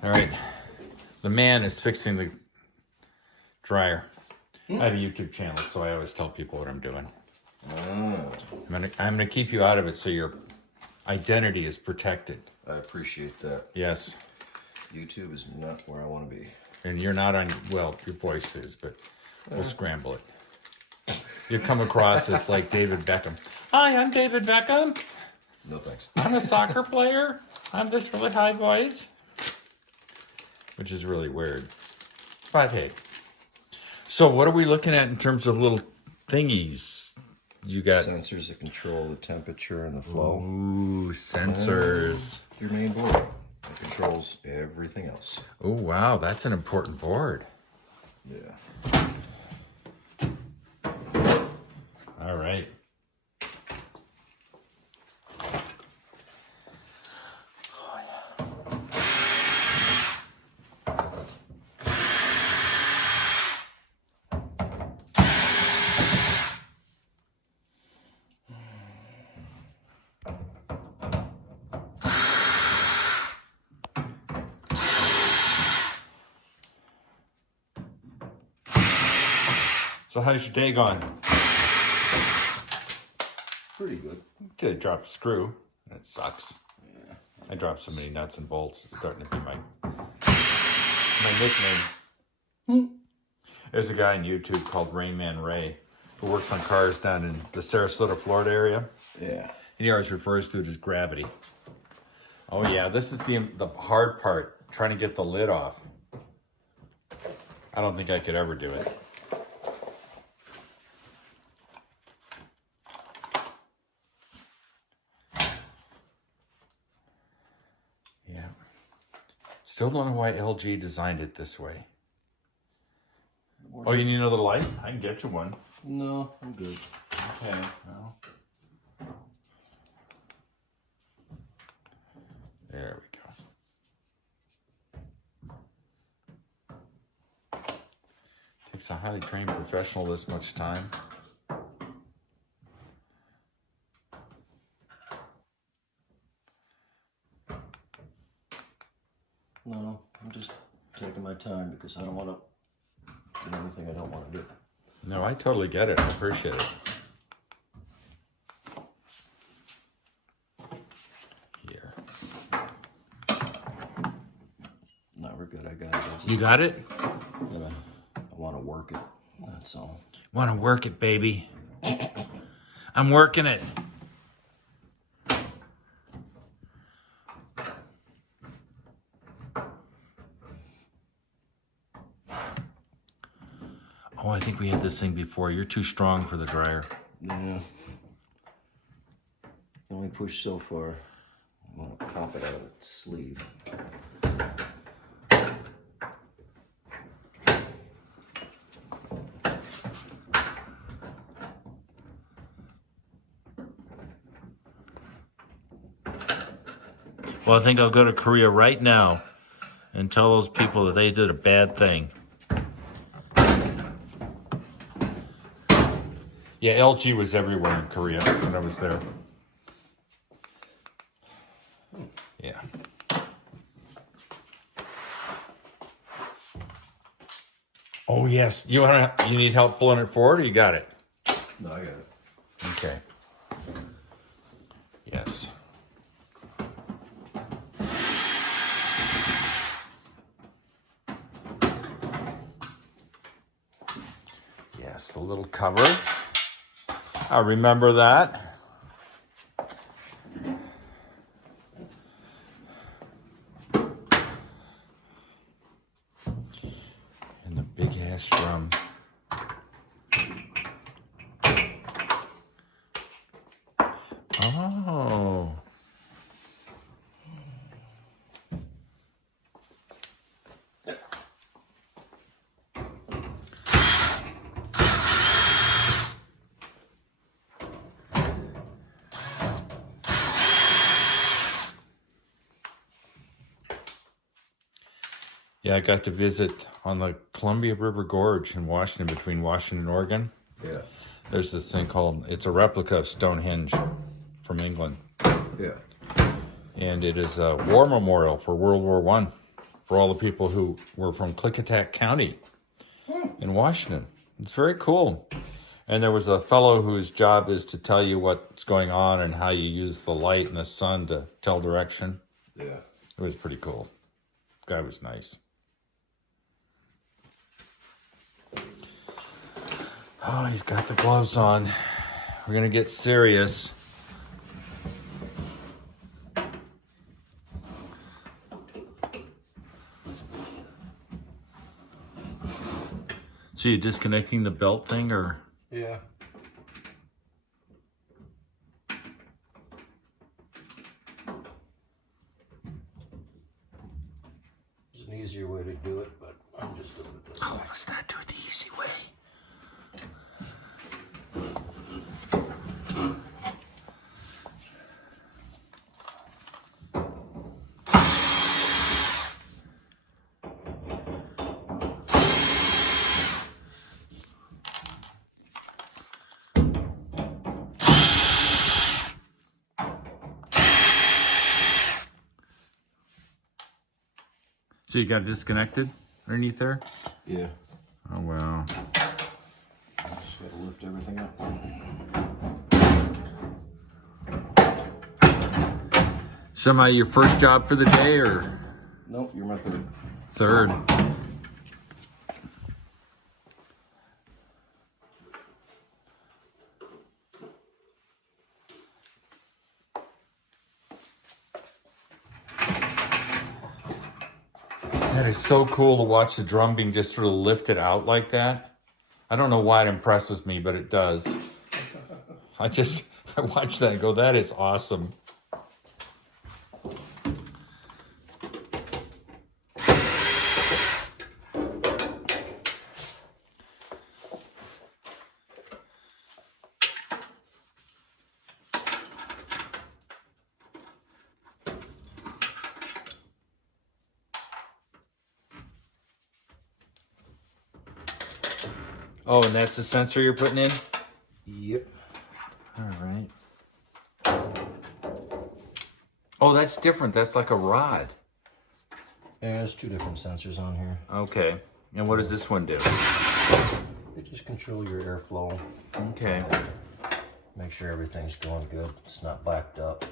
All right, the man is fixing the dryer. I have a YouTube channel, so I always tell people what I'm doing. Oh. I'm gonna keep you out of it so your identity is protected. I appreciate that. Yes. YouTube is not where I want to be. And you're not on, well, your voice is, but we'll scramble it. You come across as like David Beckham. Hi, I'm David Beckham. No thanks. I'm a soccer player. I'm this really high voice. Which is really weird. But hey. So what are we looking at in terms of little thingies? You got sensors that control the temperature and the flow. Ooh, sensors. Your main board that controls everything else. Oh, wow. That's an important board. Yeah. All right. So how's your day going? Pretty good. Did drop a screw. That sucks. Yeah. I dropped so many nuts and bolts. It's starting to be my nickname. There's a guy on YouTube called Rainman Ray who works on cars down in the Sarasota, Florida area. Yeah. And he always refers to it as gravity. Oh yeah, this is the hard part, trying to get the lid off. I don't think I could ever do it. Still don't know why LG designed it this way. Oh, you need another light? I can get you one. No, I'm good. Okay, well. There we go. Takes a highly trained professional this much time. No, I'm just taking my time because I don't want to do anything I don't want to do. No, I totally get it. I appreciate it. Here. No, we're good. I got it. You got it? I want to work it. That's all. Want to work it, baby. I'm working it. Oh, I think we had this thing before. You're too strong for the dryer. Yeah. Only push so far. I want to pop it out of its sleeve. Well, I think I'll go to Korea right now and tell those people that they did a bad thing. Yeah, LG was everywhere in Korea when I was there. Yeah. Oh yes, you need help pulling it forward, or you got it? No, I got it. Okay. Yes. Yes, the little cover. I remember that. And the big ass drum. Oh. Yeah, I got to visit on the Columbia River Gorge in Washington, between Washington and Oregon. Yeah. There's this thing called, it's a replica of Stonehenge from England. Yeah. And it is a war memorial for World War I. for all the people who were from Klickitat County in Washington. It's very cool. And there was a fellow whose job is to tell you what's going on and how you use the light and the sun to tell direction. Yeah. It was pretty cool. Guy was nice. Oh, he's got the gloves on. We're gonna get serious. So you disconnecting the belt thing, or? Yeah. There's an easier way to do it, but I'm just doing it this way. Oh, let's not do it the easy way. So you got disconnected underneath there? Yeah. Oh, wow. Just gotta lift everything up. Semi your first job for the day, or? Nope, you're my third. Third. That is so cool to watch the drum being just sort of lifted out like that. I don't know why it impresses me, but it does. I watch that and go, that is awesome. Oh, and that's the sensor you're putting in? Yep. All right. Oh, that's different. That's like a rod. Yeah, there's two different sensors on here. Okay. And what does this one do? They just control your airflow. Okay. Make sure everything's going good. It's not backed up.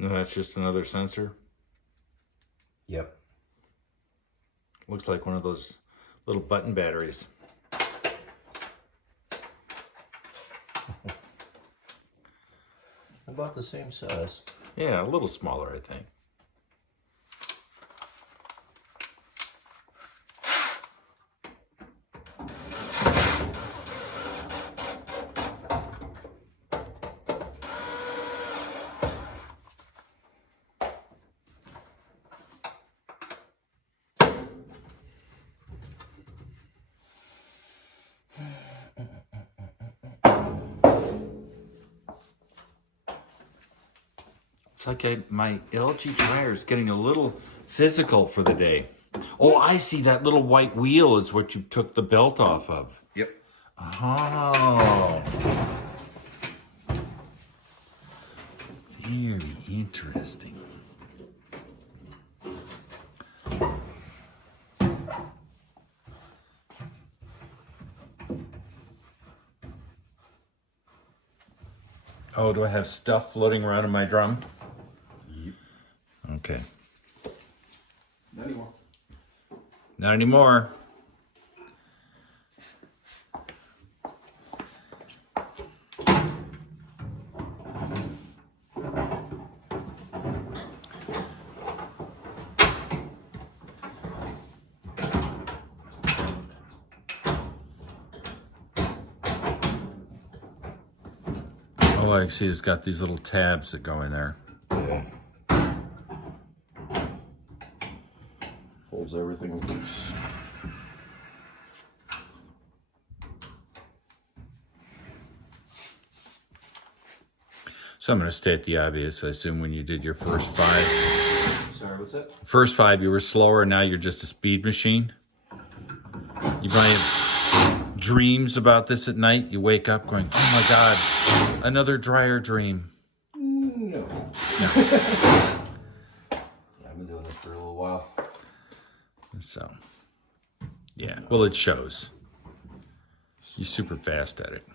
No, that's just another sensor. Yep. Looks like one of those little button batteries. About the same size. Yeah, a little smaller, I think. It's like my LG dryer is getting a little physical for the day. Oh, I see, that little white wheel is what you took the belt off of. Yep. Oh. Very interesting. Oh, do I have stuff floating around in my drum? Yep. Okay. Not anymore. Not anymore. All I see is got these little tabs that go in there. Yeah. Holds everything loose. So I'm going to state the obvious. I assume when you did your first 5. Sorry, what's that? First 5, you were slower, and now you're just a speed machine. You probably have dreams about this at night. You wake up going, oh my God, another dryer dream. No. I've been doing this for a little while. So, yeah, well, it shows. You're super fast at it.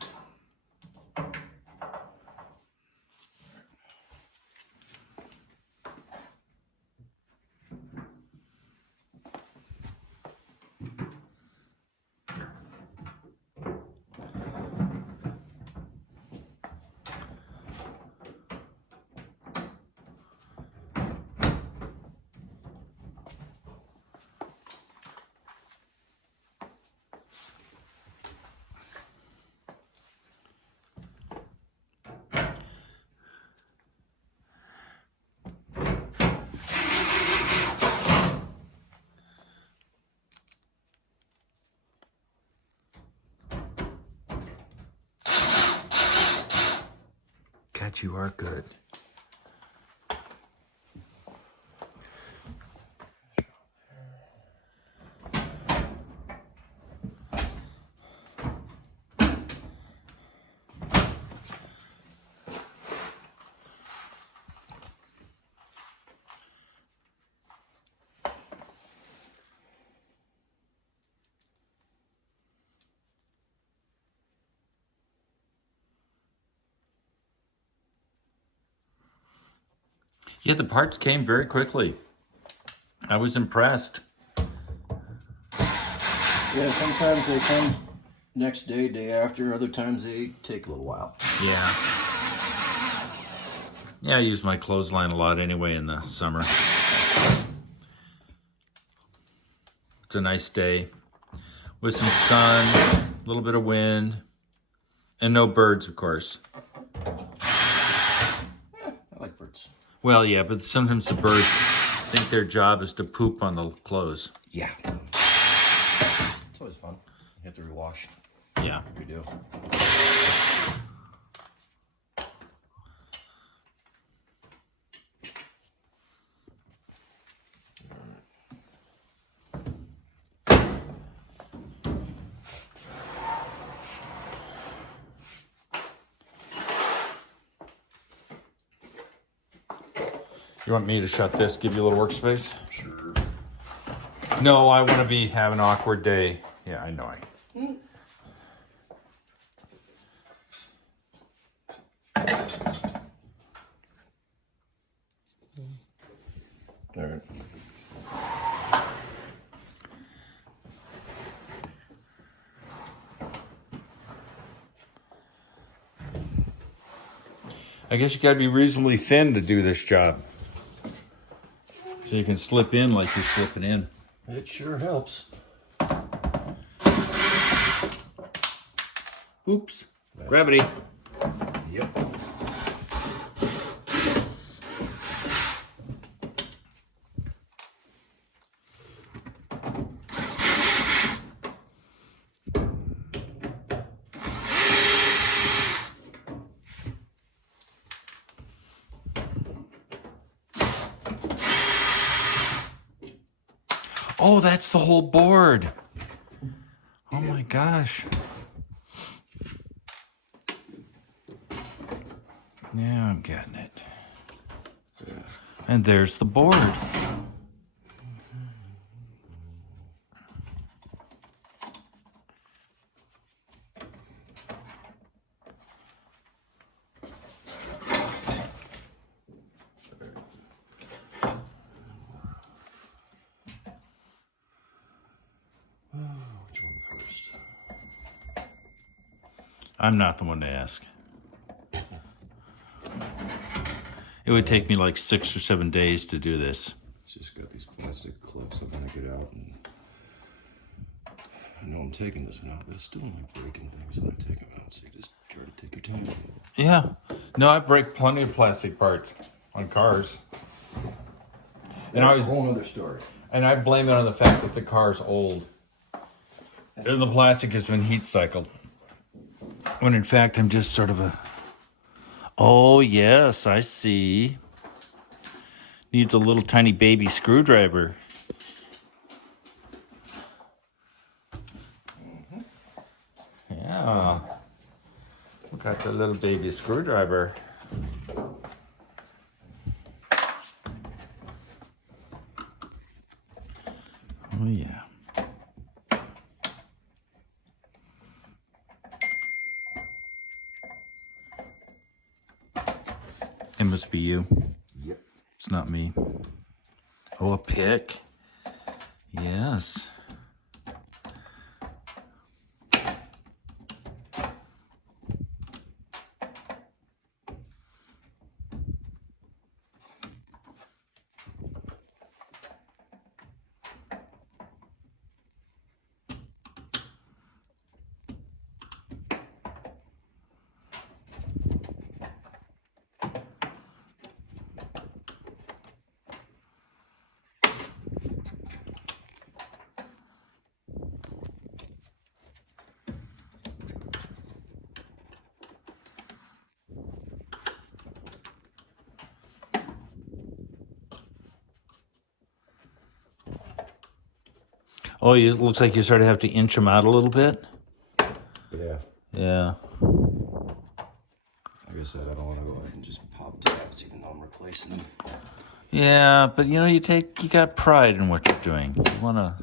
God, you are good. Yeah, the parts came very quickly. I was impressed. Yeah, sometimes they come next day, day after. Other times they take a little while. Yeah. Yeah, I use my clothesline a lot anyway in the summer. It's a nice day with some sun, a little bit of wind, and no birds, of course. I like birds. Well, yeah, but sometimes the birds think their job is to poop on the clothes. Yeah. It's always fun. You have to rewash. Yeah. Redo. You want me to shut this, give you a little workspace? Sure. No, I want to have an awkward day. Yeah, I know. All right. I guess you got to be reasonably thin to do this job. So you can slip in like you're slipping in. It sure helps. Oops. Gravity. Yep. Oh, that's the whole board. Oh my gosh. Now I'm getting it. And there's the board. Which one first? I'm not the one to ask. It would take me like 6 or 7 days to do this. Just got these plastic clips I'm gonna get out, and I know I'm taking this one out, but it's still like breaking things when I take them out. So you just try to take your time. Yeah. No, I break plenty of plastic parts on cars. And That's a whole other story. And I blame it on the fact that the car's old. And the plastic has been heat cycled. When in fact I'm just sort of a Oh, yes, I see. Needs a little tiny baby screwdriver. Yeah. We got the little baby screwdriver. Oh, yeah. It must be you. Yep. It's not me. Oh, a pick. Yes. Oh, it looks like you sort of have to inch them out a little bit. Yeah. Yeah. Like I said, I don't want to go ahead and just pop tabs even though I'm replacing them. Yeah, but you know, you got pride in what you're doing. You want to.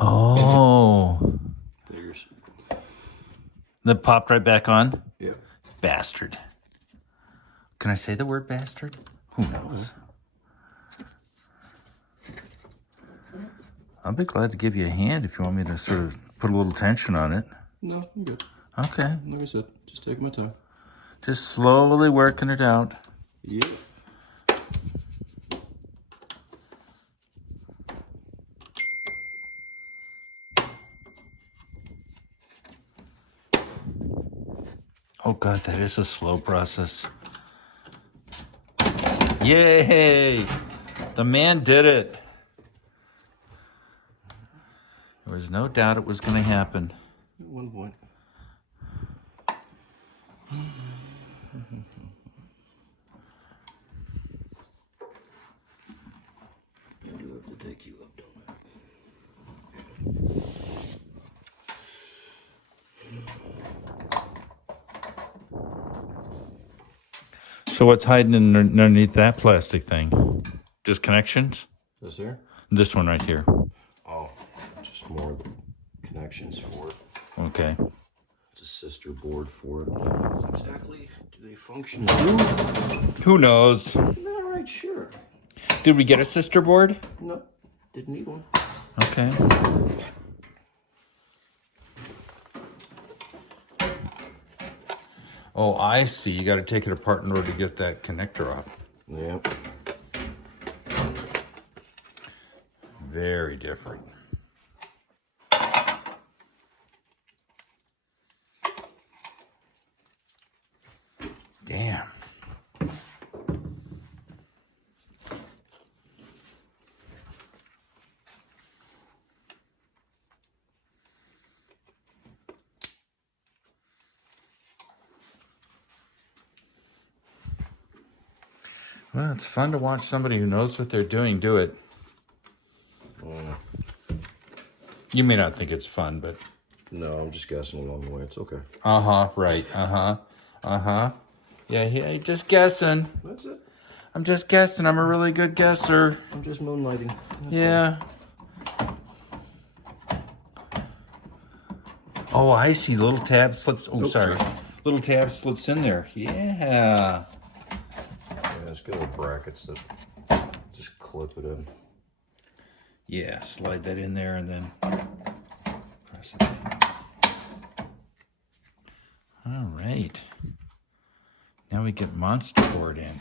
Oh. Figures. That popped right back on? Yeah. Bastard. Can I say the word bastard? Who knows? I'll be glad to give you a hand if you want me to sort of put a little tension on it. No, I'm good. Okay. Like I said, just taking my time. Just slowly working it out. Yeah. Oh God, that is a slow process. Yay! The man did it. There was no doubt it was going to happen. At one point. I do have to take you up, don't I? So what's hiding underneath that plastic thing? Just connections? This here? This one right here. Oh, just more of the connections for it. Okay. It's a sister board for it. Exactly do they function? Who knows? All right, sure. Did we get a sister board? No, didn't need one. Okay. Oh, I see. You got to take it apart in order to get that connector off. Yep. Very different. Damn. Well, it's fun to watch somebody who knows what they're doing do it. You may not think it's fun, but... No, I'm just guessing along the way. It's okay. Uh-huh, right. Yeah, just guessing. That's it. I'm just guessing. I'm a really good guesser. I'm just moonlighting. That's Yeah. Oh, I see. Little tab slips. Oh, sorry. Little tab slips in there. Yeah. Yeah, it's got little brackets that just clip it in. Yeah, slide that in there and then press it in. All right. Now we get monster board in.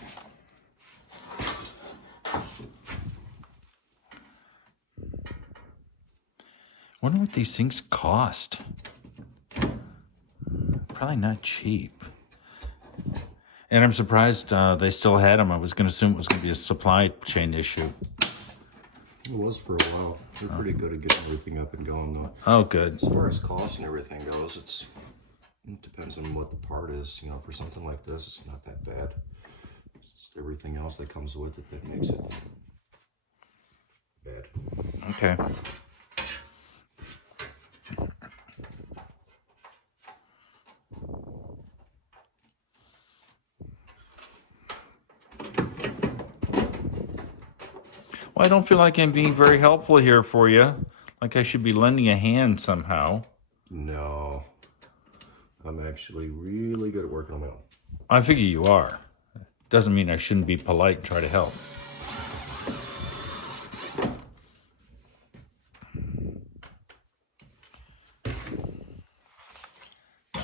Wonder what these things cost. Probably not cheap. And I'm surprised they still had them. I was going to assume it was going to be a supply chain issue. It was for a while. They're pretty good at getting everything up and going, though. Oh, good. As far as cost and everything goes, it depends on what the part is. You know, for something like this, it's not that bad. It's everything else that comes with it that makes it bad. Okay. Well, I don't feel like I'm being very helpful here for you. Like I should be lending a hand somehow. No. I'm actually really good at working on my own. I figure you are. Doesn't mean I shouldn't be polite and try to help.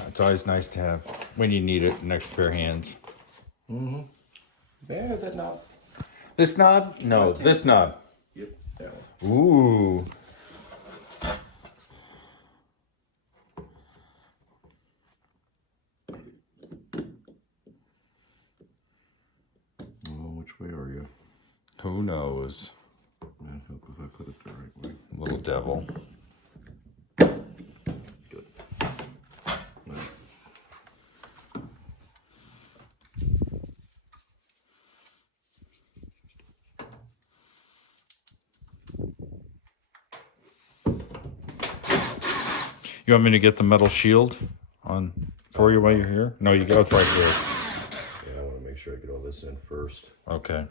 It's always nice to have, when you need it, an extra pair of hands. Mm-hmm. Yeah, that knob. This knob? No, this knob. Yep, that one. Ooh. Which way are you? Who knows? I hope if I put it the right way. Little devil. Good. Right. You want me to get the metal shield on for you while you're here? No, you go. It's right here. Yeah, I want to make sure I get all this in first. Okay.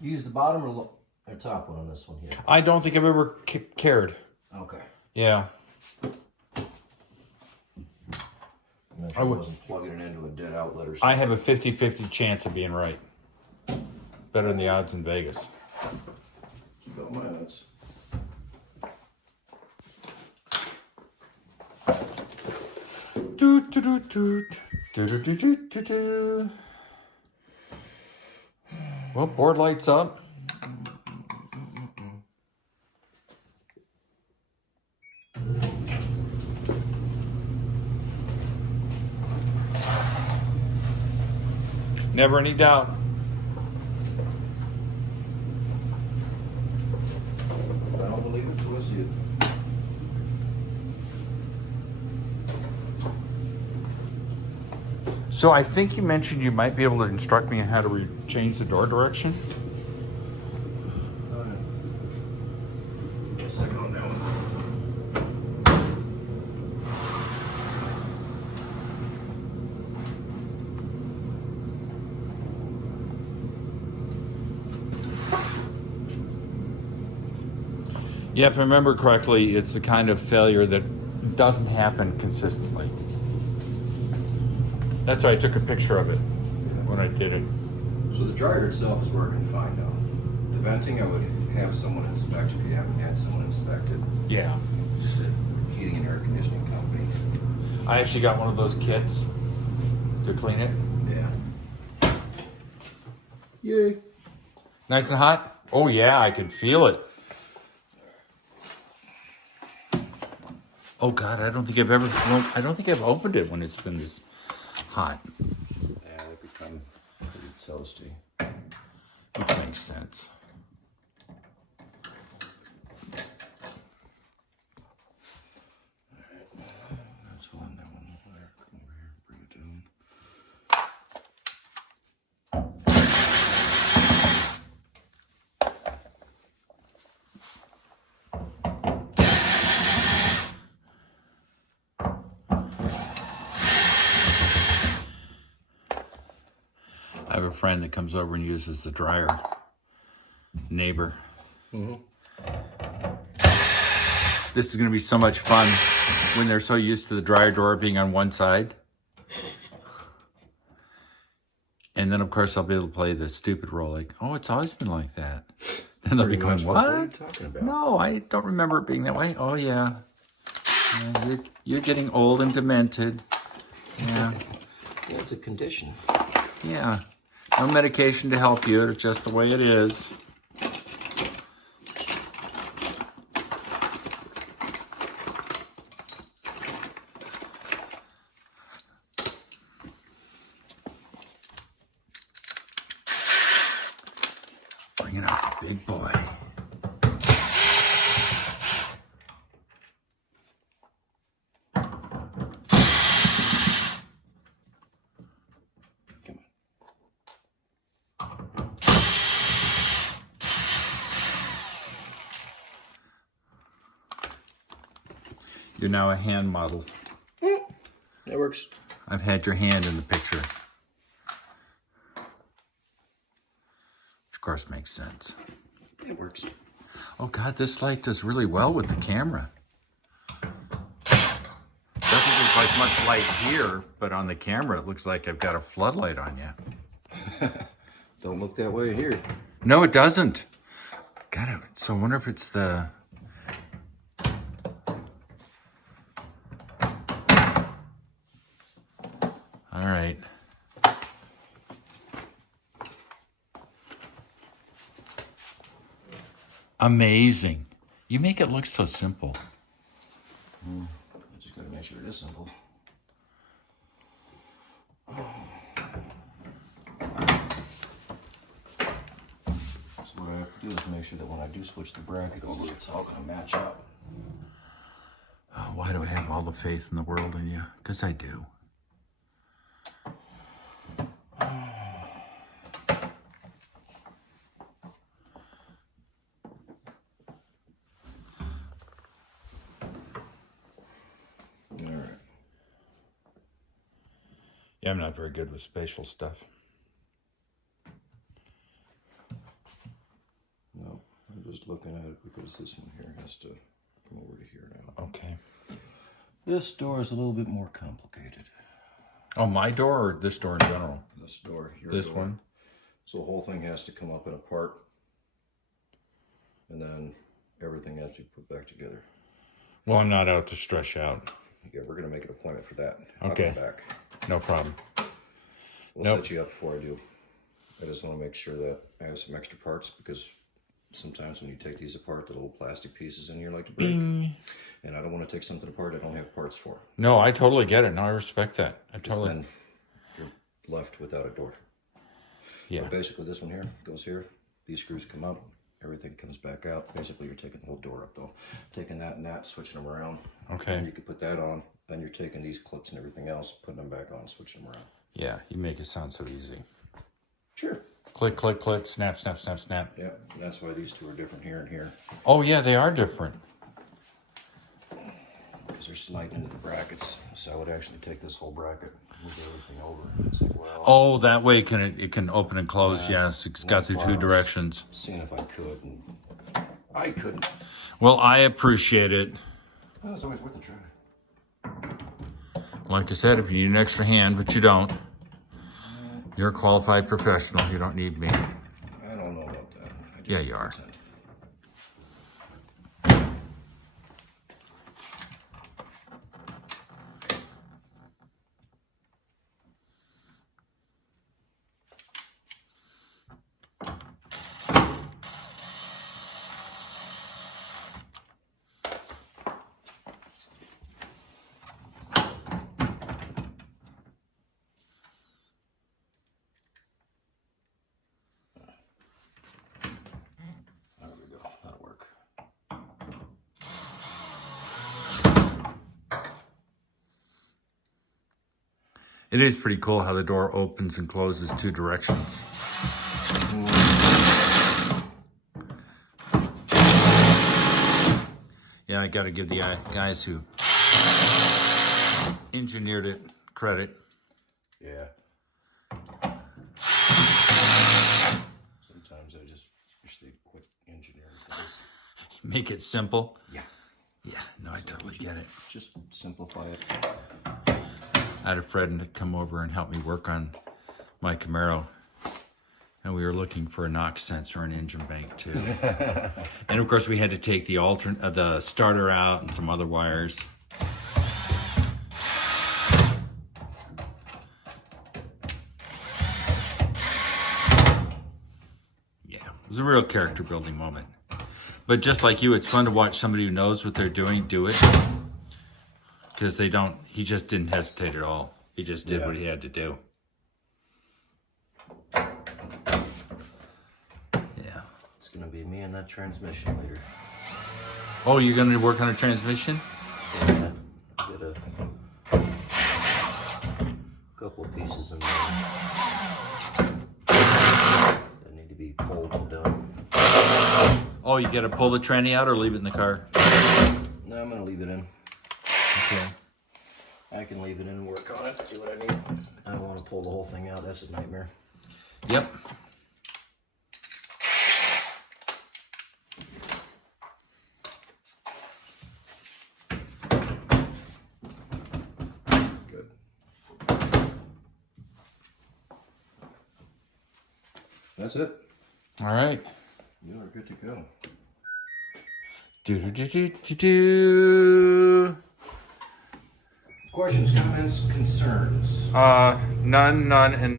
You use the bottom or top one on this one here? I don't think I've ever cared. Okay. Yeah. I wasn't plugging it into a dead outlet or something. I have a 50-50 chance of being right. Better than the odds in Vegas. Got my odds. Do, do, do, do, do, do, do, do, do, do. Well, board lights up. Never any doubt. I don't believe it till I see it. So I think you mentioned you might be able to instruct me on how to change the door direction. A second on that one. Yeah, if I remember correctly, it's the kind of failure that doesn't happen consistently. That's why I took a picture of it when I did it. So the dryer itself is working fine now. The venting, I would have someone inspect if you haven't had someone inspect it. Yeah. Just a heating and air conditioning company. I actually got one of those kits to clean it. Yeah. Yay. Nice and hot? Oh yeah, I can feel it. Oh God, I don't think I've opened it when it's been this hot. Yeah, they become pretty toasty. Which makes sense. That's one, that one over there. Over here, bring it down. I have a friend that comes over and uses the dryer. Neighbor. This is going to be so much fun when they're so used to the dryer door being on one side. And then, of course, I'll be able to play the stupid role like, oh, it's always been like that. Then they'll be going, what? What are you talking about? No, I don't remember it being that way. Oh, yeah. You're getting old and demented. Yeah. Yeah, it's a condition. Yeah. No medication to help you. It's just the way it is. Bringing out the big boy. You're now a hand model. That works. I've had your hand in the picture. Which of course makes sense. It works. Oh God, this light does really well with the camera. Doesn't look like much light here, but on the camera it looks like I've got a floodlight on you. Don't look that way here. No, it doesn't. God, so I wonder if it's the... All right. Amazing. You make it look so simple. I just gotta make sure it is simple. So what I have to do is make sure that when I do switch the bracket over, it's all gonna match up. Why do I have all the faith in the world in you? Because I do. Yeah, I'm not very good with spatial stuff. No, I'm just looking at it because this one here has to come over to here now. Okay. This door is a little bit more complicated. Oh, my door or this door in general? This door, This one? So the whole thing has to come up and apart. And then everything has to be put back together. Well, I'm not out to stretch out. Yeah, we're going to make an appointment for that. Okay. I'll come back. No problem. We'll set you up before I do. I just want to make sure that I have some extra parts because sometimes when you take these apart, the little plastic pieces in here like to break. Bing. And I don't want to take something apart I don't have parts for. No, I totally get it. No, I respect that. I totally. Then you're left without a door. Yeah. But basically this one here goes here. These screws come up. Everything comes back out. Basically you're taking the whole door up though. Taking that and that, switching them around. Okay. And you can put that on. Then you're taking these clips and everything else, putting them back on, switching them around. Yeah, you make it sound so easy. Sure. Click, click, click, snap, snap, snap, snap. Yep, and that's why these two are different here and here. Oh yeah, they are different. Because they're sliding into the brackets. So I would actually take this whole bracket, move everything over. It's like, well, oh, that way it can open and close. Yes, it's got the two directions. Seeing if I could, and I couldn't. Well, I appreciate it. Well, it's always worth a try. Like I said, if you need an extra hand, but you don't, you're a qualified professional. You don't need me. I don't know about that. I just Yeah, you are. pretend. It is pretty cool how the door opens and closes two directions. Yeah, I got to give the guys who engineered it credit. Yeah. Wish they'd quit engineering things. Make it simple. Yeah. Yeah, no, I totally get it. Just simplify it. I had a friend to come over and help me work on my Camaro. And we were looking for a knox sensor and engine bank too. And of course we had to take the starter out and some other wires. Yeah, it was a real character building moment. But just like you, it's fun to watch somebody who knows what they're doing do it. Because he just didn't hesitate at all. He just did what he had to do. Yeah. It's gonna be me and that transmission later. Oh, you're gonna work on a transmission? Yeah, get a couple of pieces in there that need to be pulled and done. Oh, you gotta pull the tranny out or leave it in the car? No, I'm gonna leave it in. Okay. I can leave it in and work on it, do what I need. I don't want to pull the whole thing out, that's a nightmare. Yep. Good. That's it. All right. You are good to go. Do. Questions, comments, concerns? None, and